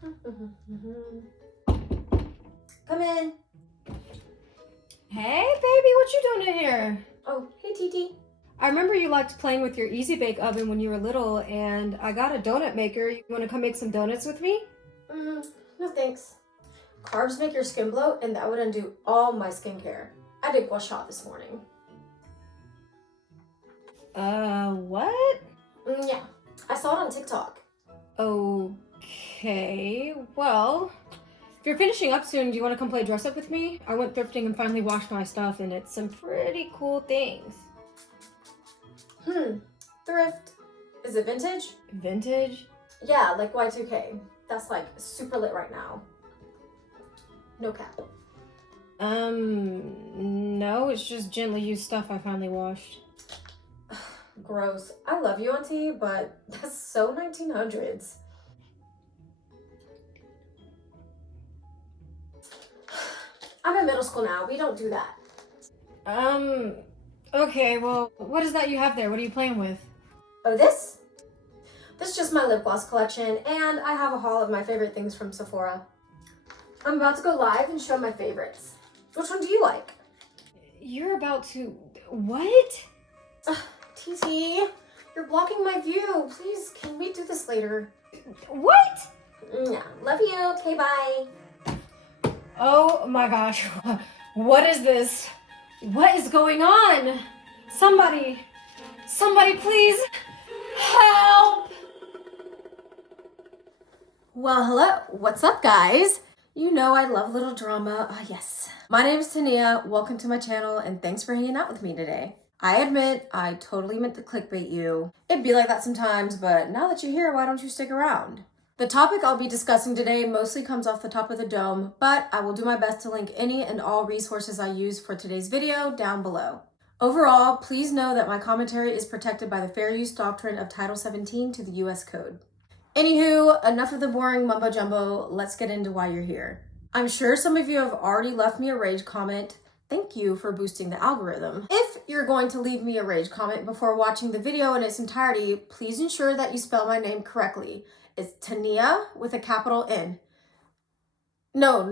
Come in. Hey, baby, what you doing in here? Oh, hey, TT. I remember you liked playing with your Easy Bake oven when you were little, and I got a donut maker. You want to come make some donuts with me? No thanks. Carbs make your skin bloat, and that would undo all my skincare. I did gua sha this morning. What? Yeah, I saw it on TikTok. Okay, well, if you're finishing up soon, do you want to come play dress up with me? I went thrifting and finally washed my stuff, and it's some pretty cool things. Thrift. Is it vintage? Vintage? Yeah, like Y2K. That's like super lit right now. No cap. No, it's just gently used stuff I finally washed. Gross. I love you, Auntie, but that's so 1900s. I'm in middle school now. We don't do that. Okay, well, what is that you have there? What are you playing with? Oh, this? This is just my lip gloss collection, and I have a haul of my favorite things from Sephora. I'm about to go live and show my favorites. Which one do you like? You're about to... What? TT, you're blocking my view. Please, can we do this later? What? Yeah, love you. Okay, bye. Oh my gosh. What is this? What is going on? Somebody please help! Well, hello. What's up, guys? You know I love a little drama. Yes. My name is Tania. Welcome to my channel, and thanks for hanging out with me today. I admit, I totally meant to clickbait you. It'd be like that sometimes, but now that you're here, why don't you stick around? The topic I'll be discussing today mostly comes off the top of the dome, but I will do my best to link any and all resources I use for today's video down below. Overall, please know that my commentary is protected by the Fair Use Doctrine of Title 17 to the US Code. Anywho, enough of the boring mumbo jumbo, let's get into why you're here. I'm sure some of you have already left me a rage comment. Thank you for boosting the algorithm. If you're going to leave me a rage comment before watching the video in its entirety, please ensure that you spell my name correctly. It's Tania with a capital N. No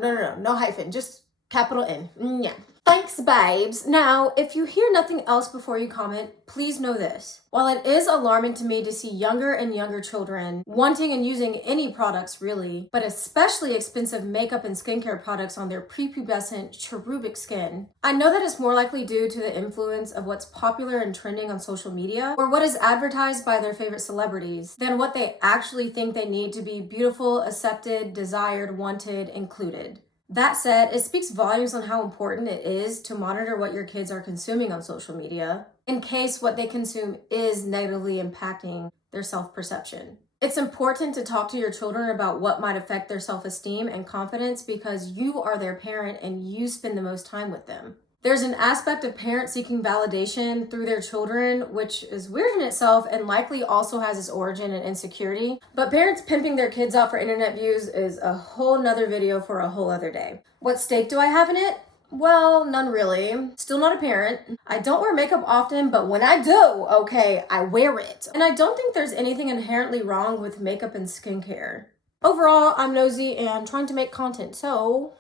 hyphen, just capital N. Yeah. Thanks, babes. Now, if you hear nothing else before you comment, please know this. While it is alarming to me to see younger and younger children wanting and using any products really, but especially expensive makeup and skincare products on their prepubescent cherubic skin, I know that it's more likely due to the influence of what's popular and trending on social media or what is advertised by their favorite celebrities than what they actually think they need to be beautiful, accepted, desired, wanted, included. That said, it speaks volumes on how important it is to monitor what your kids are consuming on social media in case what they consume is negatively impacting their self-perception. It's important to talk to your children about what might affect their self-esteem and confidence because you are their parent and you spend the most time with them. There's an aspect of parents seeking validation through their children, which is weird in itself and likely also has its origin in insecurity. But parents pimping their kids out for internet views is a whole nother video for a whole other day. What stake do I have in it? Well, none really. Still not a parent. I don't wear makeup often, but when I do, okay, I wear it. And I don't think there's anything inherently wrong with makeup and skincare. Overall, I'm nosy and trying to make content, so...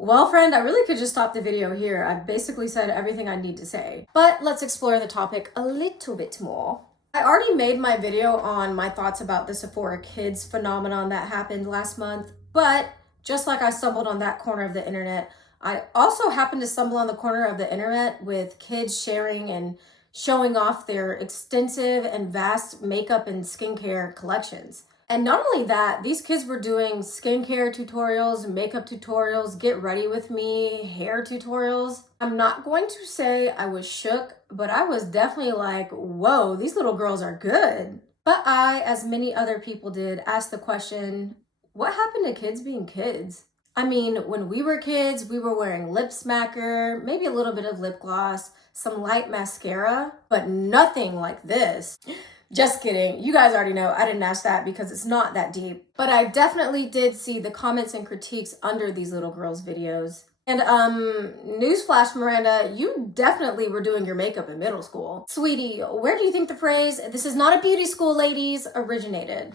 Well, friend, I really could just stop the video here. I've basically said everything I need to say. But let's explore the topic a little bit more. I already made my video on my thoughts about the Sephora Kids phenomenon that happened last month, but just like I stumbled on that corner of the internet, I also happened to stumble on the corner of the internet with kids sharing and showing off their extensive and vast makeup and skincare collections. And not only that, these kids were doing skincare tutorials, makeup tutorials, get ready with me, hair tutorials. I'm not going to say I was shook, but I was definitely like, whoa, these little girls are good. But I, as many other people did, asked the question, what happened to kids being kids? I mean, when we were kids, we were wearing lip smacker, maybe a little bit of lip gloss, some light mascara, but nothing like this. Just kidding. You guys already know I didn't ask that because it's not that deep. But I definitely did see the comments and critiques under these little girls' videos. And newsflash, Miranda, you definitely were doing your makeup in middle school. Sweetie, where do you think the phrase, "this is not a beauty school, ladies," originated?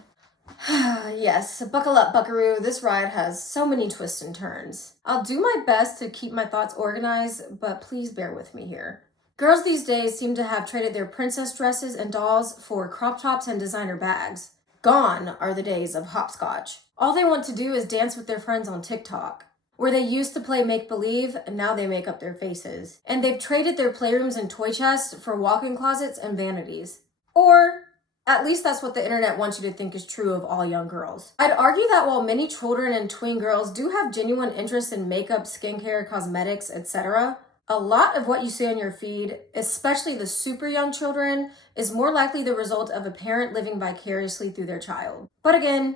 Yes, buckle up, buckaroo. This ride has so many twists and turns. I'll do my best to keep my thoughts organized, but please bear with me here. Girls these days seem to have traded their princess dresses and dolls for crop tops and designer bags. Gone are the days of hopscotch. All they want to do is dance with their friends on TikTok. Where they used to play make-believe, now they make up their faces. And they've traded their playrooms and toy chests for walk-in closets and vanities. Or at least that's what the internet wants you to think is true of all young girls. I'd argue that while many children and tween girls do have genuine interest in makeup, skincare, cosmetics, etc., a lot of what you see on your feed, especially the super young children, is more likely the result of a parent living vicariously through their child. But again,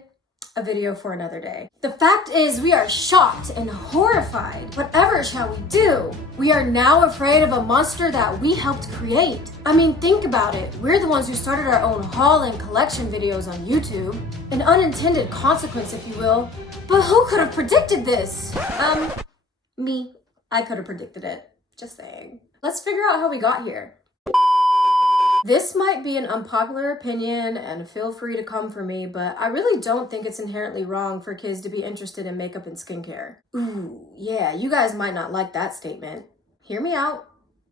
a video for another day. The fact is, we are shocked and horrified. Whatever shall we do? We are now afraid of a monster that we helped create. I mean, think about it. We're the ones who started our own haul and collection videos on YouTube. An unintended consequence, if you will. But who could have predicted this? Me. I could have predicted it. Just saying. Let's figure out how we got here. This might be an unpopular opinion, and feel free to come for me, but I really don't think it's inherently wrong for kids to be interested in makeup and skincare. Ooh, yeah, you guys might not like that statement. Hear me out.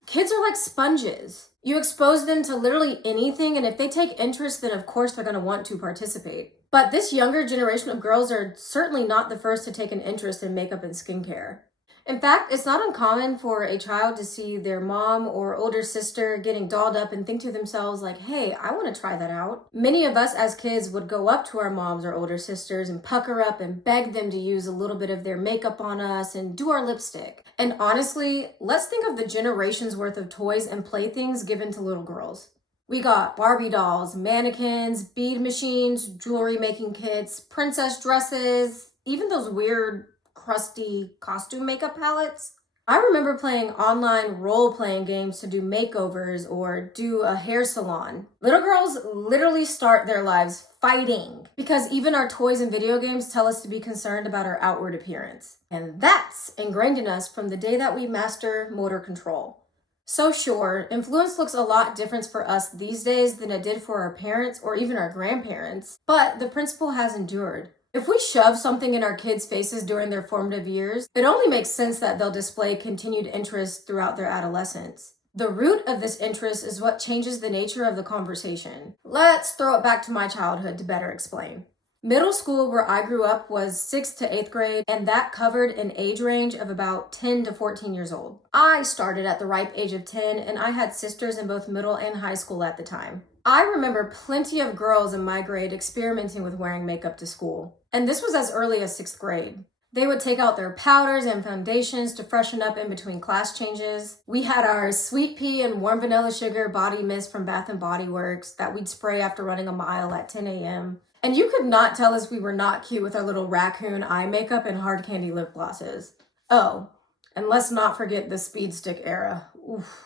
Kids are like sponges. You expose them to literally anything, and if they take interest, then of course they're going to want to participate. But this younger generation of girls are certainly not the first to take an interest in makeup and skincare. In fact, it's not uncommon for a child to see their mom or older sister getting dolled up and think to themselves like, hey, I want to try that out. Many of us as kids would go up to our moms or older sisters and pucker up and beg them to use a little bit of their makeup on us and do our lipstick. And honestly, let's think of the generations worth of toys and playthings given to little girls. We got Barbie dolls, mannequins, bead machines, jewelry making kits, princess dresses, even those weird crusty costume makeup palettes. I remember playing online role-playing games to do makeovers or do a hair salon. Little girls literally start their lives fighting because even our toys and video games tell us to be concerned about our outward appearance. And that's ingrained in us from the day that we master motor control. So sure, influence looks a lot different for us these days than it did for our parents or even our grandparents, but the principle has endured. If we shove something in our kids' faces during their formative years, it only makes sense that they'll display continued interest throughout their adolescence. The root of this interest is what changes the nature of the conversation. Let's throw it back to my childhood to better explain. Middle school where I grew up was 6th to 8th grade, and that covered an age range of about 10 to 14 years old. I started at the ripe age of 10, and I had sisters in both middle and high school at the time. I remember plenty of girls in my grade experimenting with wearing makeup to school. And this was as early as 6th grade. They would take out their powders and foundations to freshen up in between class changes. We had our sweet pea and warm vanilla sugar body mist from Bath & Body Works that we'd spray after running a mile at 10 a.m. And you could not tell us we were not cute with our little raccoon eye makeup and hard candy lip glosses. Oh, and let's not forget the speed stick era. Oof.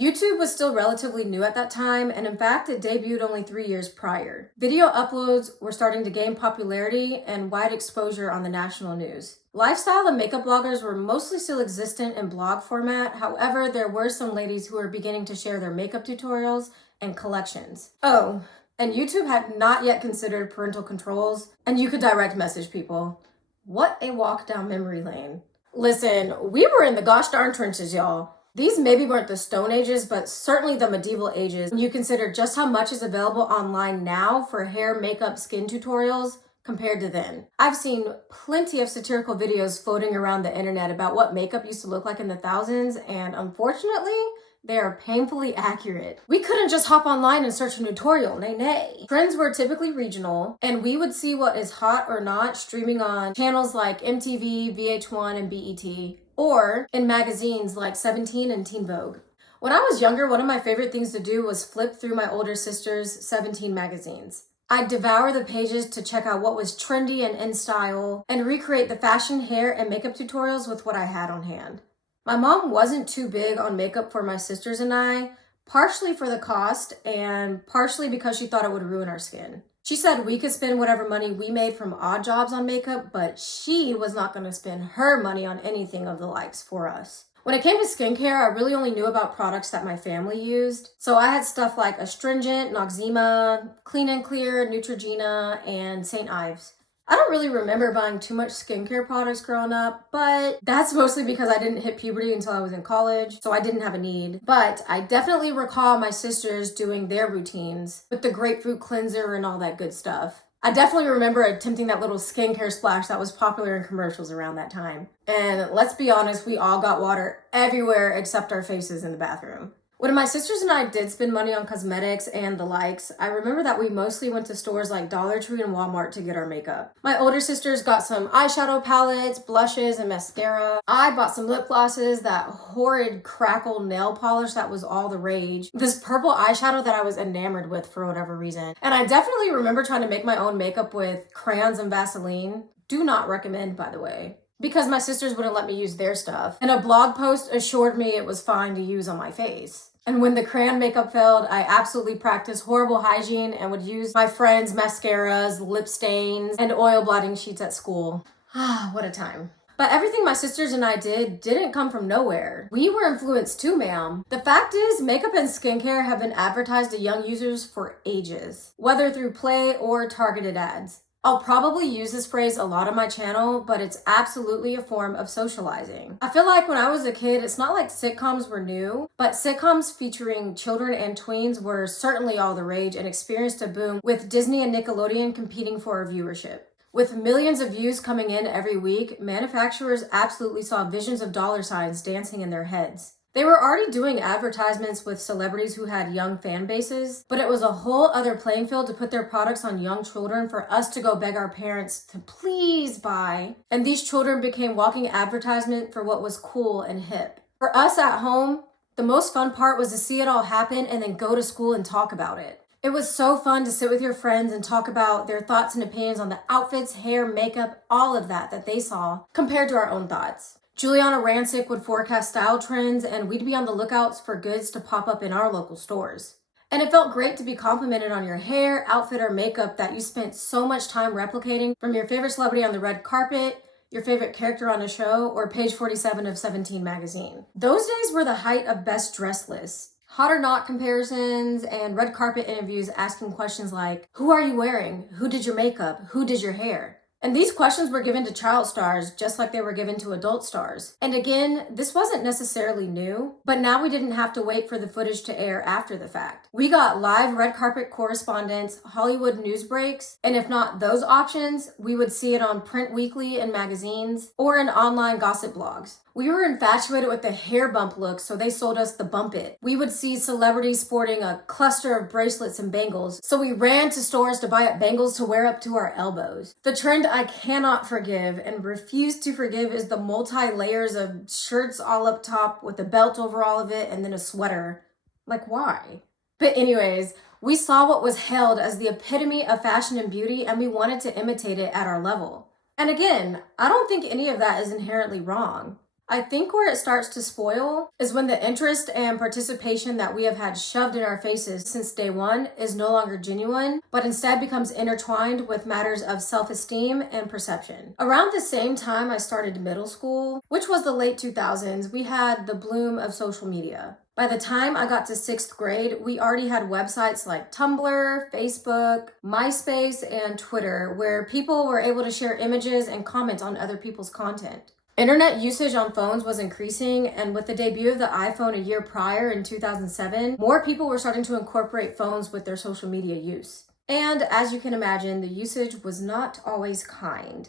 YouTube was still relatively new at that time, and in fact, it debuted only 3 years prior. Video uploads were starting to gain popularity and wide exposure on the national news. Lifestyle and makeup bloggers were mostly still existent in blog format. However, there were some ladies who were beginning to share their makeup tutorials and collections. Oh, and YouTube had not yet considered parental controls, and you could direct message people. What a walk down memory lane. Listen, we were in the gosh darn trenches, y'all. These maybe weren't the Stone Ages, but certainly the medieval ages. When you consider just how much is available online now for hair, makeup, skin tutorials compared to then. I've seen plenty of satirical videos floating around the internet about what makeup used to look like in the thousands, and unfortunately, they are painfully accurate. We couldn't just hop online and search a tutorial, nay. Trends were typically regional, and we would see what is hot or not streaming on channels like MTV, VH1, and BET, or in magazines like 17 and Teen Vogue. When I was younger, one of my favorite things to do was flip through my older sister's 17 magazines. I'd devour the pages to check out what was trendy and in style, and recreate the fashion, hair, and makeup tutorials with what I had on hand. My mom wasn't too big on makeup for my sisters and I, partially for the cost and partially because she thought it would ruin our skin. She said we could spend whatever money we made from odd jobs on makeup, but she was not going to spend her money on anything of the likes for us. When it came to skincare, I really only knew about products that my family used. So I had stuff like Astringent, Noxzema, Clean and Clear, Neutrogena, and St. Ives. I don't really remember buying too much skincare products growing up, but that's mostly because I didn't hit puberty until I was in college, so I didn't have a need. But I definitely recall my sisters doing their routines with the grapefruit cleanser and all that good stuff. I definitely remember attempting that little skincare splash that was popular in commercials around that time. And let's be honest, we all got water everywhere except our faces in the bathroom. When my sisters and I did spend money on cosmetics and the likes, I remember that we mostly went to stores like Dollar Tree and Walmart to get our makeup. My older sisters got some eyeshadow palettes, blushes, and mascara. I bought some lip glosses, that horrid crackle nail polish that was all the rage, this purple eyeshadow that I was enamored with for whatever reason. And I definitely remember trying to make my own makeup with crayons and Vaseline. Do not recommend, by the way, because my sisters wouldn't let me use their stuff. And a blog post assured me it was fine to use on my face. And when the crayon makeup failed, I absolutely practiced horrible hygiene and would use my friends' mascaras, lip stains, and oil blotting sheets at school. Ah, what a time. But everything my sisters and I didn't come from nowhere. We were influenced too, ma'am. The fact is, makeup and skincare have been advertised to young users for ages, whether through play or targeted ads. I'll probably use this phrase a lot on my channel, but it's absolutely a form of socializing. I feel like when I was a kid, it's not like sitcoms were new, but sitcoms featuring children and tweens were certainly all the rage and experienced a boom with Disney and Nickelodeon competing for our viewership. With millions of views coming in every week, manufacturers absolutely saw visions of dollar signs dancing in their heads. They were already doing advertisements with celebrities who had young fan bases, but it was a whole other playing field to put their products on young children for us to go beg our parents to please buy. And these children became walking advertisement for what was cool and hip. For us at home, the most fun part was to see it all happen and then go to school and talk about it. It was so fun to sit with your friends and talk about their thoughts and opinions on the outfits, hair, makeup, all of that they saw, compared to our own thoughts. Juliana Rancic would forecast style trends, and we'd be on the lookouts for goods to pop up in our local stores. And it felt great to be complimented on your hair, outfit, or makeup that you spent so much time replicating from your favorite celebrity on the red carpet, your favorite character on a show, or page 47 of 17 magazine. Those days were the height of best dressed lists, hot or not comparisons, and red carpet interviews asking questions like, who are you wearing? Who did your makeup? Who did your hair? And these questions were given to child stars just like they were given to adult stars. And again, this wasn't necessarily new, but now we didn't have to wait for the footage to air after the fact. We got live red carpet correspondence, Hollywood news breaks, and if not those options, we would see it on print weekly and magazines or in online gossip blogs. We were infatuated with the hair bump look, so they sold us the bump it. We would see celebrities sporting a cluster of bracelets and bangles, so we ran to stores to buy up bangles to wear up to our elbows. The trend I cannot forgive and refuse to forgive is the multi-layers of shirts all up top with a belt over all of it and then a sweater. Like, why? But anyways, we saw what was hailed as the epitome of fashion and beauty, and we wanted to imitate it at our level. And again, I don't think any of that is inherently wrong. I think where it starts to spoil is when the interest and participation that we have had shoved in our faces since day one is no longer genuine, but instead becomes intertwined with matters of self-esteem and perception. Around the same time I started middle school, which was the late 2000s, we had the bloom of social media. By the time I got to 6th grade, we already had websites like Tumblr, Facebook, MySpace, and Twitter, where people were able to share images and comment on other people's content. Internet usage on phones was increasing, and with the debut of the iPhone a year prior in 2007, more people were starting to incorporate phones with their social media use. And as you can imagine, the usage was not always kind.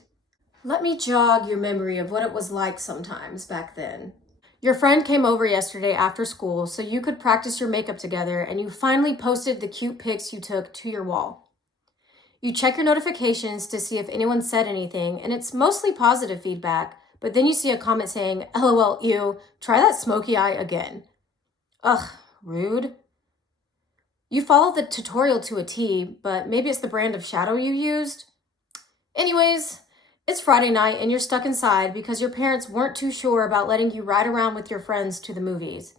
Let me jog your memory of what it was like sometimes back then. Your friend came over yesterday after school so you could practice your makeup together, and you finally posted the cute pics you took to your wall. You check your notifications to see if anyone said anything, and it's mostly positive feedback, but then you see a comment saying, LOL, ew, try that smoky eye again. Ugh, rude. You followed the tutorial to a T, but maybe it's the brand of shadow you used. Anyways, it's Friday night and you're stuck inside because your parents weren't too sure about letting you ride around with your friends to the movies.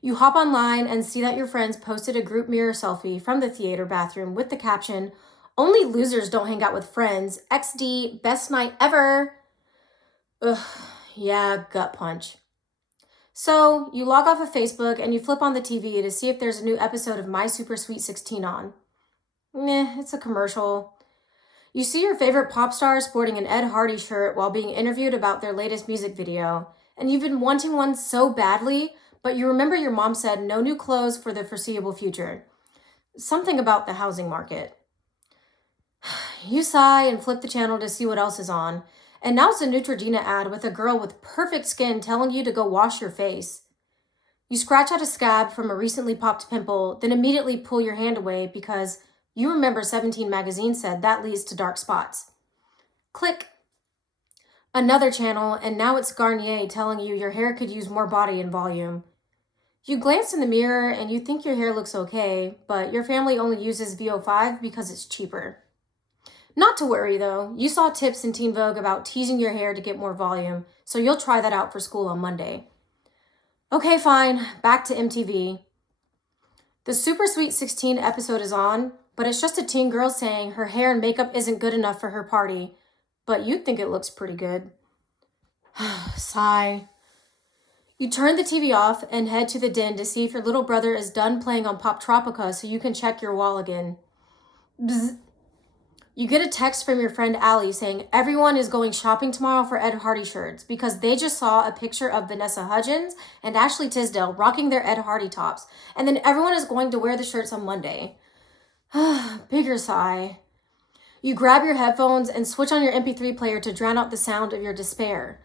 You hop online and see that your friends posted a group mirror selfie from the theater bathroom with the caption, only losers don't hang out with friends, XD, best night ever. Ugh, yeah, gut punch. So you log off of Facebook and you flip on the TV to see if there's a new episode of My Super Sweet 16 on. Meh, it's a commercial. You see your favorite pop star sporting an Ed Hardy shirt while being interviewed about their latest music video, and you've been wanting one so badly, but you remember your mom said no new clothes for the foreseeable future. Something about the housing market. You sigh and flip the channel to see what else is on, and now it's a Neutrogena ad with a girl with perfect skin telling you to go wash your face. You scratch out a scab from a recently popped pimple, then immediately pull your hand away because you remember 17 magazine said that leads to dark spots. Click. Another channel, and now it's Garnier telling you your hair could use more body and volume. You glance in the mirror and you think your hair looks okay, but your family only uses VO5 because it's cheaper. Not to worry though, you saw tips in Teen Vogue about teasing your hair to get more volume, so you'll try that out for school on Monday. Okay, fine, back to MTV. The Super Sweet 16 episode is on, but it's just a teen girl saying her hair and makeup isn't good enough for her party, but you think it looks pretty good. Sigh. You turn the TV off and head to the den to see if your little brother is done playing on Pop Tropica so you can check your wall again. Bzz. You get a text from your friend Allie saying everyone is going shopping tomorrow for Ed Hardy shirts because they just saw a picture of Vanessa Hudgens and Ashley Tisdale rocking their Ed Hardy tops, and then everyone is going to wear the shirts on Monday. Bigger sigh. You grab your headphones and switch on your MP3 player to drown out the sound of your despair.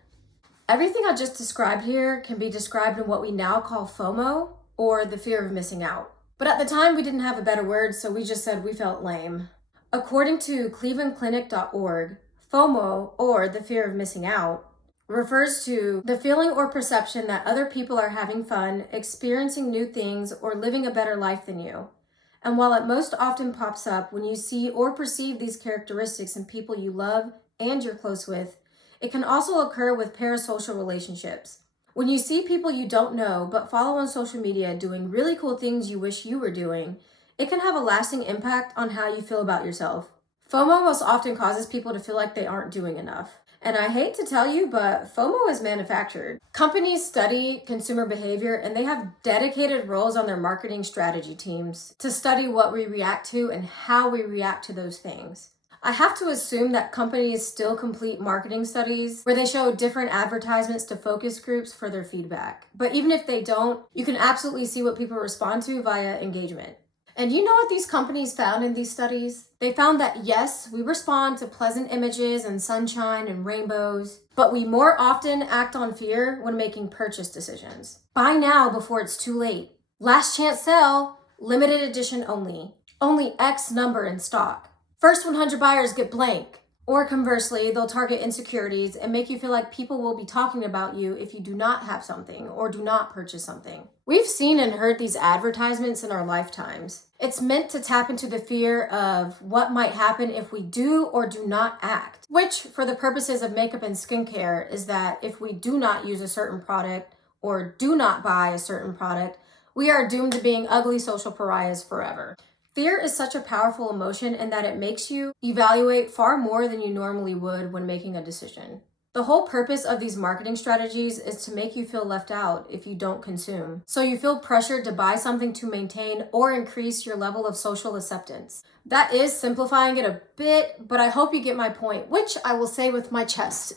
Everything I just described here can be described in what we now call FOMO, or the fear of missing out. But at the time, we didn't have a better word, so we just said we felt lame. According to clevelandclinic.org, FOMO, or the fear of missing out, refers to the feeling or perception that other people are having fun, experiencing new things, or living a better life than you. And while it most often pops up when you see or perceive these characteristics in people you love and you're close with, it can also occur with parasocial relationships. When you see people you don't know but follow on social media doing really cool things you wish you were doing, it can have a lasting impact on how you feel about yourself. FOMO most often causes people to feel like they aren't doing enough. And I hate to tell you, but FOMO is manufactured. Companies study consumer behavior and they have dedicated roles on their marketing strategy teams to study what we react to and how we react to those things. I have to assume that companies still complete marketing studies where they show different advertisements to focus groups for their feedback. But even if they don't, you can absolutely see what people respond to via engagement. And you know what these companies found in these studies? They found that yes, we respond to pleasant images and sunshine and rainbows, but we more often act on fear when making purchase decisions. Buy now before it's too late. Last chance sale, limited edition only. Only X number in stock. First 100 buyers get blank. Or conversely, they'll target insecurities and make you feel like people will be talking about you if you do not have something or do not purchase something. We've seen and heard these advertisements in our lifetimes. It's meant to tap into the fear of what might happen if we do or do not act, which for the purposes of makeup and skincare is that if we do not use a certain product or do not buy a certain product, we are doomed to being ugly social pariahs forever. Fear is such a powerful emotion in that it makes you evaluate far more than you normally would when making a decision. The whole purpose of these marketing strategies is to make you feel left out if you don't consume. So you feel pressured to buy something to maintain or increase your level of social acceptance. That is simplifying it a bit, but I hope you get my point, which I will say with my chest.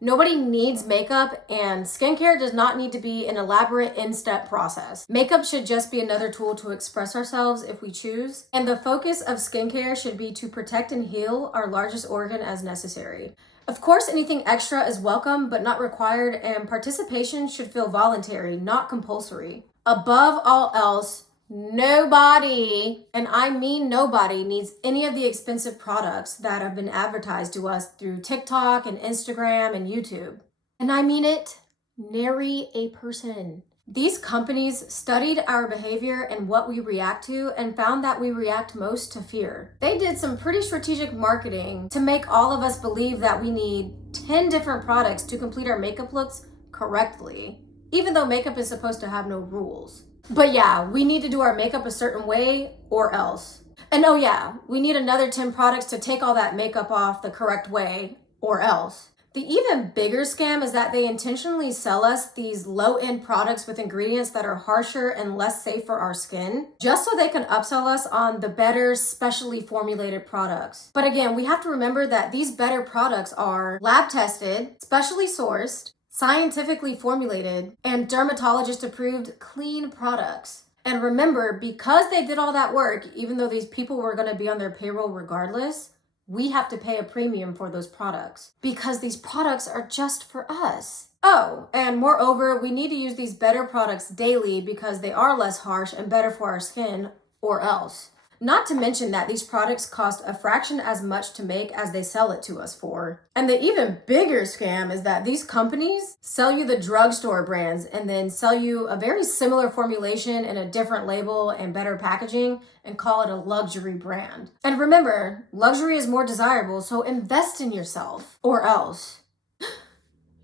Nobody needs makeup, and skincare does not need to be an elaborate in-step process. Makeup should just be another tool to express ourselves if we choose, and the focus of skincare should be to protect and heal our largest organ as necessary. Of course, anything extra is welcome but not required, and participation should feel voluntary, not compulsory. Above all else, nobody, and I mean nobody, needs any of the expensive products that have been advertised to us through TikTok and Instagram and YouTube. And I mean it, nary a person. These companies studied our behavior and what we react to and found that we react most to fear. They did some pretty strategic marketing to make all of us believe that we need 10 different products to complete our makeup looks correctly, even though makeup is supposed to have no rules. But yeah, we need to do our makeup a certain way or else. And oh yeah, we need another 10 products to take all that makeup off the correct way or else. The even bigger scam is that they intentionally sell us these low-end products with ingredients that are harsher and less safe for our skin, just so they can upsell us on the better, specially formulated products. But again, we have to remember that these better products are lab tested, specially sourced, scientifically formulated, and dermatologist approved clean products. And remember, because they did all that work, even though these people were going to be on their payroll regardless, we have to pay a premium for those products because these products are just for us. Oh, and moreover, we need to use these better products daily because they are less harsh and better for our skin, or else. Not to mention that these products cost a fraction as much to make as they sell it to us for. And the even bigger scam is that these companies sell you the drugstore brands and then sell you a very similar formulation in a different label and better packaging and call it a luxury brand. And remember, luxury is more desirable, so invest in yourself, or else.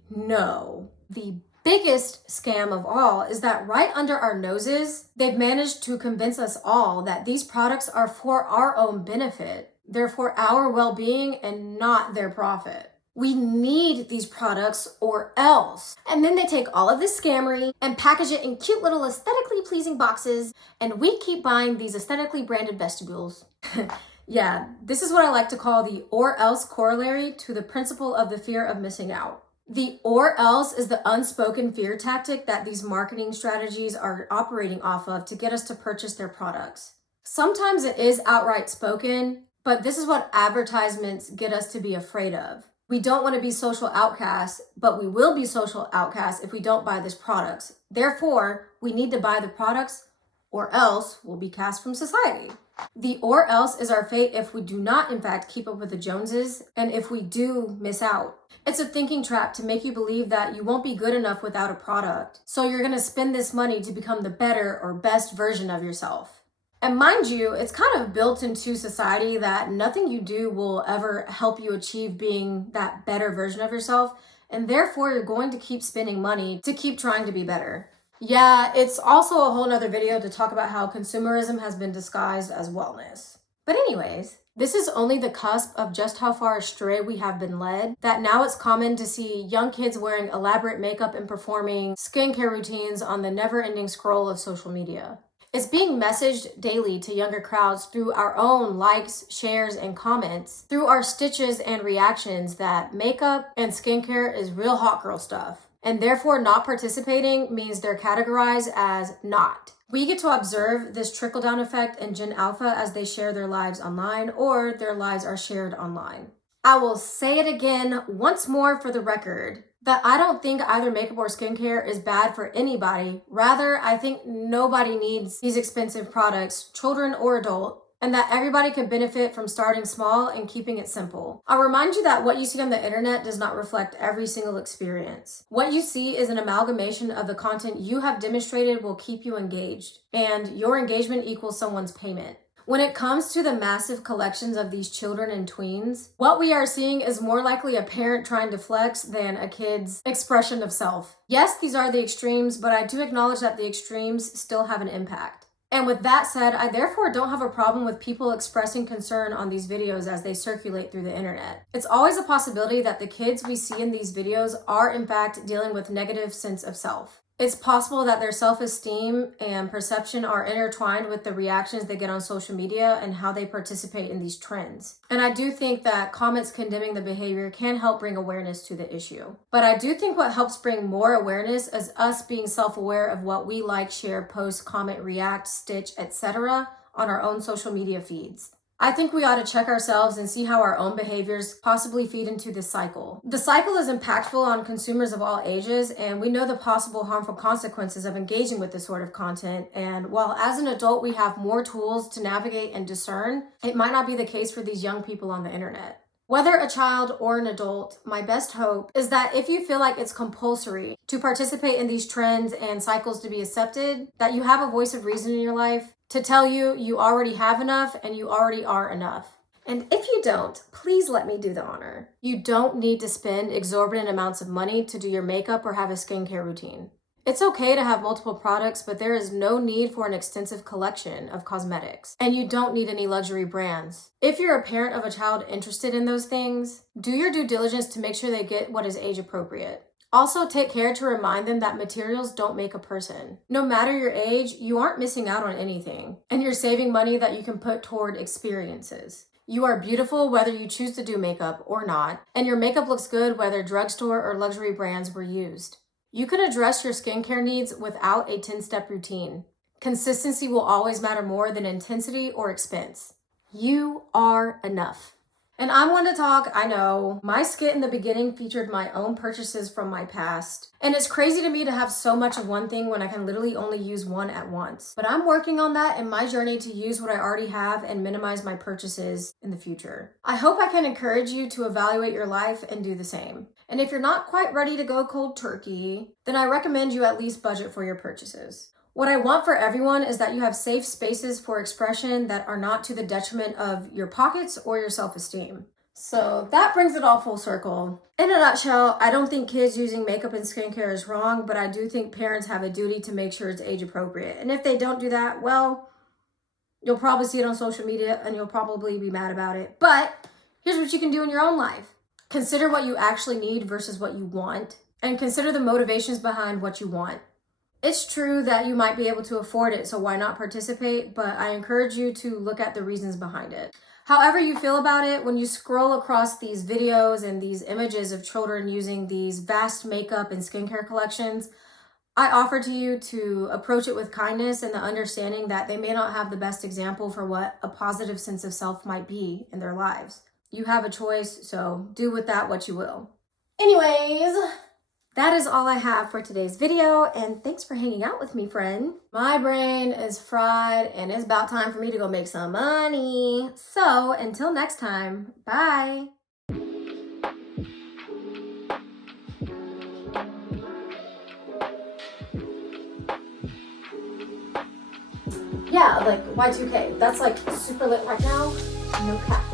No. The biggest scam of all is that right under our noses, they've managed to convince us all that these products are for our own benefit. They're for our well-being and not their profit. We need these products or else. And then they take all of this scammery and package it in cute little aesthetically pleasing boxes, and we keep buying these aesthetically branded vestibules. Yeah, this is what I like to call the or else corollary to the principle of the fear of missing out. The or else is the unspoken fear tactic that these marketing strategies are operating off of to get us to purchase their products. Sometimes it is outright spoken, but this is what advertisements get us to be afraid of. We don't want to be social outcasts, but we will be social outcasts if we don't buy these products. Therefore, we need to buy the products or else we'll be cast from society. The or else is our fate if we do not, in fact, keep up with the Joneses, and if we do miss out. It's a thinking trap to make you believe that you won't be good enough without a product. So you're going to spend this money to become the better or best version of yourself. And mind you, it's kind of built into society that nothing you do will ever help you achieve being that better version of yourself, and therefore you're going to keep spending money to keep trying to be better. Yeah, it's also a whole nother video to talk about how consumerism has been disguised as wellness. But anyways, this is only the cusp of just how far astray we have been led, that now it's common to see young kids wearing elaborate makeup and performing skincare routines on the never-ending scroll of social media. It's being messaged daily to younger crowds through our own likes, shares, and comments, through our stitches and reactions that makeup and skincare is real hot girl stuff. And therefore not participating means they're categorized as not. We get to observe this trickle-down effect in Gen Alpha as they share their lives online or their lives are shared online. I will say it again once more for the record, that I don't think either makeup or skincare is bad for anybody. Rather, I think nobody needs these expensive products, children or adult, and that everybody can benefit from starting small and keeping it simple. I'll remind you that what you see on the internet does not reflect every single experience. What you see is an amalgamation of the content you have demonstrated will keep you engaged, and your engagement equals someone's payment. When it comes to the massive collections of these children and tweens, what we are seeing is more likely a parent trying to flex than a kid's expression of self. Yes, these are the extremes, but I do acknowledge that the extremes still have an impact. And with that said, I therefore don't have a problem with people expressing concern on these videos as they circulate through the internet. It's always a possibility that the kids we see in these videos are in fact dealing with negative sense of self. It's possible that their self-esteem and perception are intertwined with the reactions they get on social media and how they participate in these trends. And I do think that comments condemning the behavior can help bring awareness to the issue. But I do think what helps bring more awareness is us being self-aware of what we like, share, post, comment, react, stitch, etc. on our own social media feeds. I think we ought to check ourselves and see how our own behaviors possibly feed into this cycle. The cycle is impactful on consumers of all ages, and we know the possible harmful consequences of engaging with this sort of content. And while as an adult we have more tools to navigate and discern, it might not be the case for these young people on the internet. Whether a child or an adult, my best hope is that if you feel like it's compulsory to participate in these trends and cycles to be accepted, that you have a voice of reason in your life to tell you you already have enough and you already are enough. And if you don't, please let me do the honor. You don't need to spend exorbitant amounts of money to do your makeup or have a skincare routine. It's okay to have multiple products, but there is no need for an extensive collection of cosmetics. And you don't need any luxury brands. If you're a parent of a child interested in those things, do your due diligence to make sure they get what is age appropriate. Also, take care to remind them that materials don't make a person. No matter your age, you aren't missing out on anything, and you're saving money that you can put toward experiences. You are beautiful whether you choose to do makeup or not, and your makeup looks good whether drugstore or luxury brands were used. You can address your skincare needs without a 10-step routine. Consistency will always matter more than intensity or expense. You are enough. And I want to talk, I know, my skit in the beginning featured my own purchases from my past. And it's crazy to me to have so much of one thing when I can literally only use one at once. But I'm working on that in my journey to use what I already have and minimize my purchases in the future. I hope I can encourage you to evaluate your life and do the same. And if you're not quite ready to go cold turkey, then I recommend you at least budget for your purchases. What I want for everyone is that you have safe spaces for expression that are not to the detriment of your pockets or your self-esteem. So that brings it all full circle. In a nutshell, I don't think kids using makeup and skincare is wrong, but I do think parents have a duty to make sure it's age appropriate. And if they don't do that, well, you'll probably see it on social media and you'll probably be mad about it. But here's what you can do in your own life. Consider what you actually need versus what you want, and consider the motivations behind what you want. It's true that you might be able to afford it, so why not participate? But I encourage you to look at the reasons behind it. However you feel about it, when you scroll across these videos and these images of children using these vast makeup and skincare collections, I offer to you to approach it with kindness and the understanding that they may not have the best example for what a positive sense of self might be in their lives. You have a choice, so do with that what you will. Anyways, that is all I have for today's video, and thanks for hanging out with me, friend. My brain is fried, and it's about time for me to go make some money. So, until next time, bye. Yeah, like Y2K. That's like super lit right now. No cap.